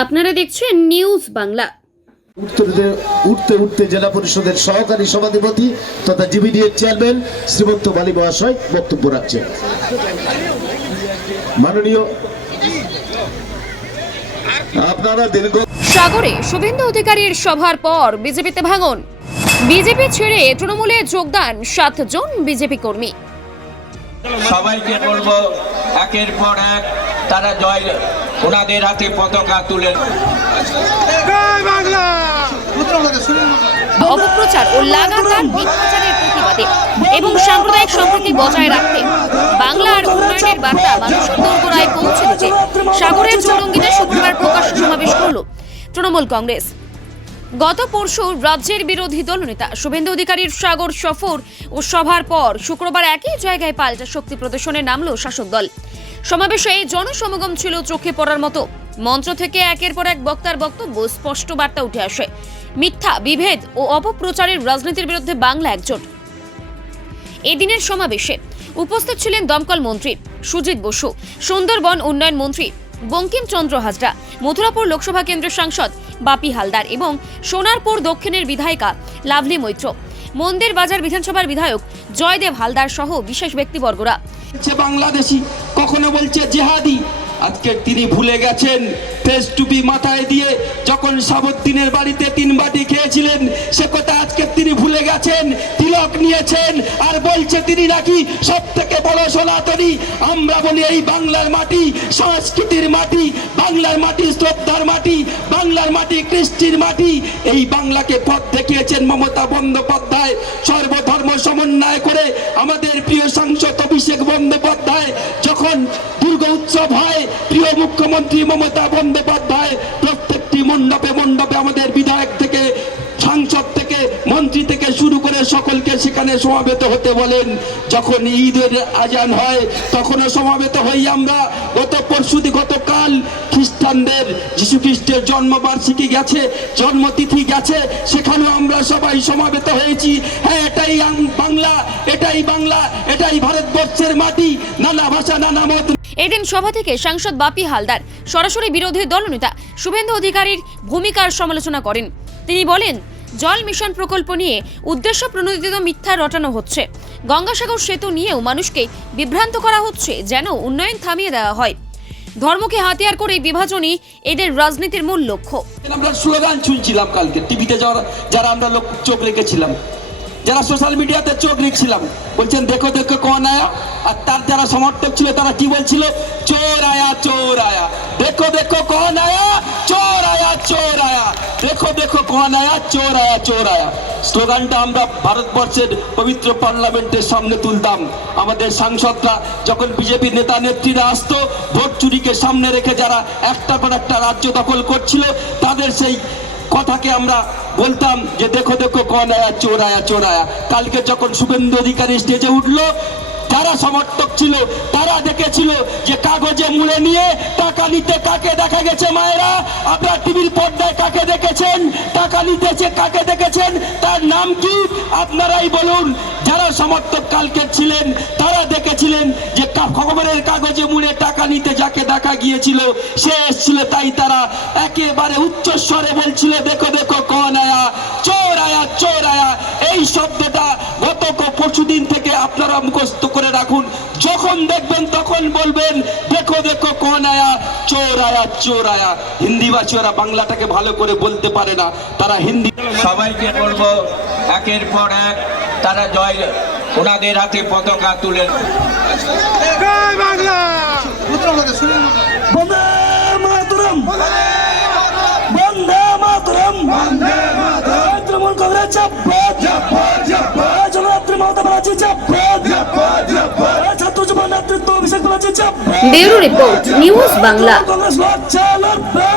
আপনারা দেখছেন নিউজ বাংলা। উঠতে উঠতে জেলা পরিষদের সহকারী সভাধিপতি তথা জিবিডিএর চেয়ারম্যান শ্রীমন্ত বালী মহাশয় বক্তব্য রাখছেন। মাননীয় আপনারা দীর্ঘ সাগরে শুভেন্দু অধিকারীর সভার পর বিজেপিতে ভাঙন। বিজেপি ছেড়ে তৃণমূলে যোগদান 7 জন বিজেপি কর্মী। সবাইকে বলবো একের পর এক তারা জয় ওনাদের হাতে পতাকা তুলে অপপ্রচার ও লাগাতার মিথ্যাচারের প্রতিবাদে এবং সাম্প্রদায়িক সম্প্রীতি বজায় রাখতে বাংলার উন্নয়নের বার্তা মানুষের দোরগোড়ায় পৌঁছে দিতে সাগরের চৌরঙ্গিতে শুক্রবার প্রকাশ্য সমাবেশ করল তৃণমূল কংগ্রেস। গত পরশু রাজ্যের বিরোধী দলনেতা শুভেন্দু অধিকারীর সাগর সফর ও সভার পর শুক্রবার একই জায়গায় পাল্টা শক্তি প্রদর্শনে নামল শাসক দল। সমাবেশে জনসমাগম ছিল চোখে পড়ার মতো। মঞ্চ থেকে একের পর এক বক্তার বক্তব্য স্পষ্ট বার্তা উঠে আসে, মিথ্যা, বিভেদ ও অপপ্রচারের রাজনীতির বিরুদ্ধে বাংলা একজোট। এদিনের সমাবেশে উপস্থিত ছিলেন দমকল মন্ত্রী সুজিত বসু, সুন্দরবন উন্নয়ন মন্ত্রী বঙ্কিমচন্দ্র হাজরা, মথুরাপুর লোকসভা কেন্দ্রের সাংসদ বাপি হালদার এবং সোনারপুর দক্ষিণের বিধায়িকা লাভলি মৈত্র, মন্দির বাজার বিধানসভার বিধায়ক জয়দেব হালদার সহ বিশেষ ব্যক্তিবর্গরা। বাংলাদেশি কখনো বলছে জেহাদি, আজকে তিনি ভুলে গেছেন ফেস টুপি মাথায় দিয়ে যখন সাবুদ্দিনের বাড়িতে 3 বাটি খেয়েছিলেন সে কথা আজকে তিনি ভুলে গেছেন। তিলক নিয়েছেন আর বলছে তিনি নাকি সব থেকে বড় সনাতনী। আমরা বলি এই বাংলার মাটি সংস্কৃতির মাটি, বাংলার মাটি শ্রদ্ধার মাটি, বাংলার মাটি কৃষ্টির মাটি। এই বাংলাকে পথ দেখিয়েছেন মমতা বন্দ্যোপাধ্যায়, সর্বধর্ম সমন্বয় করে আমাদের প্রিয় সাংসদ অভিষেক বন্দ্যোপাধ্যায়। যখন দুর্গা উৎসব হয় প্রিয় মুখ্যমন্ত্রী মমতা বন্দ্যোপাধ্যায় প্রত্যেকটি মণ্ডপে মণ্ডপে আমাদের বিধায়ক থেকে সাংসদ থেকে মন্ত্রী থেকে শুরু করে সকলকে সেখানে সমাবেত হতে বলেন। যখন ঈদের আজান হয় তখনও সমাবেত হই আমরা। গতকাল খ্রিস্টানদের যীশু খ্রিস্টের জন্মবার্ষিকী গেছে, জন্মতিথি গেছে, সেখানেও আমরা সবাই সমাবেত হয়েছি। হ্যাঁ, এটাই বাংলা, এটাই বাংলা, এটাই ভারতবর্ষের মাটি, নানা ভাষা নানা মত। এদিন সভা থেকে সাংসদ বাপি হালদার সরাসরি বিরোধী দলনেতা শুভেন্দু অধিকারীর ভূমিকার সমালোচনা করেন। তিনি বলেন, জল মিশন প্রকল্প নিয়ে উদ্দেশ্য প্রণোদিত মিথ্যা রটানো হচ্ছে। গঙ্গাসাগর সেতু নিয়েও মানুষকে বিভ্রান্ত করা হচ্ছে যেন উন্নয়ন থামিয়ে দেওয়া হয়। ধর্মকে হাতিয়ার করে বিভাজনই এদের রাজনীতির মূল লক্ষ্য। আমরা স্লোগান শুনছিলাম কালকে টিভিতে, যারা আমরা চোখ রেখেছিলাম, যারা সোশ্যাল মিডিয়াতে চোখ রেখেছিলাম, বলছেন দেখো দেখো কন আয়া। আর তার যারা সমর্থক ছিল তারা কি বলছিল? চোর আয়া, চোর আয়া, দেখো দেখো কন আয়া, চোর আয়া, চোর আয়া, দেখো দেখো কন আয়া, চোর আয়া, চোর আয়া। স্লোগানটা আমরা ভারতবর্ষের পবিত্র পার্লামেন্টের সামনে তুলতাম। আমাদের সাংসদরা যখন বিজেপির নেতা নেত্রীরা আসতো, ভোট চুরিকে সামনে রেখে যারা একটার পর একটা রাজ্য দখল করছিল, তাদের সেই কথাকে আমরা বলতাম যে দেখো দেখো কন আয়া, চোর আয়া, চোর আয়া। কালকে যখন শুভেন্দু অধিকারী স্টেজে উঠলো, যারা সমর্থক ছিল তারা দেখেছিল যে কাগজে মুড়ে নিয়ে টাকা নিতে কাকে দেখা গেছে। মায়েরা, আপনারা টিভির পর্দায় কাকে দেখেছেন? টাকা নিতেছে কাকে দেখেছেন? তার নাম কি আপনারাই বলুন। যারা সমর্থক কালকে ছিলেন তারা দেখেছিলেন যে খবরের কাগজে মুড়ে টাকা নিতে যাকে দেখা গিয়েছিল সে এসেছিল, তাই তারা একেবারে উচ্চস্বরে বলছিল দেখো দেখো কন আয়া, চোর আয়া, চোর আয়া। এই শব্দটা গত পরশুদিন থেকে আপনারা মুখস্থ করে রাখুন। যখন দেখবেন তখন বলবেন দেখো দেখো কন আয়া, চোর আয়া, চোর আয়া। হিন্দিভাষী ওরা বাংলাটাকে ভালো করে বলতে পারে না, তারা হিন্দি। সবাইকে বলবো একের পর এক তারা জয় ওনাদের হাতে পতাকা তুলে বাংলা। বন্দে মাতরম, বন্দে মাতরম, বন্দে মাতরম। তৃণমূল কংগ্রেস জিন্দাবাদ, জিন্দাবাদ, জিন্দাবাদ। জননেত্রী মমতা ব্যানার্জি জিন্দাবাদ, জিন্দাবাদ, জিন্দাবাদ। ছাত্র যুব নেতৃত্ব অভিষেক ব্যানার্জি জিন্দাবাদ। Bureau report, news Bangla. Congress লড়ছে, লড়বে।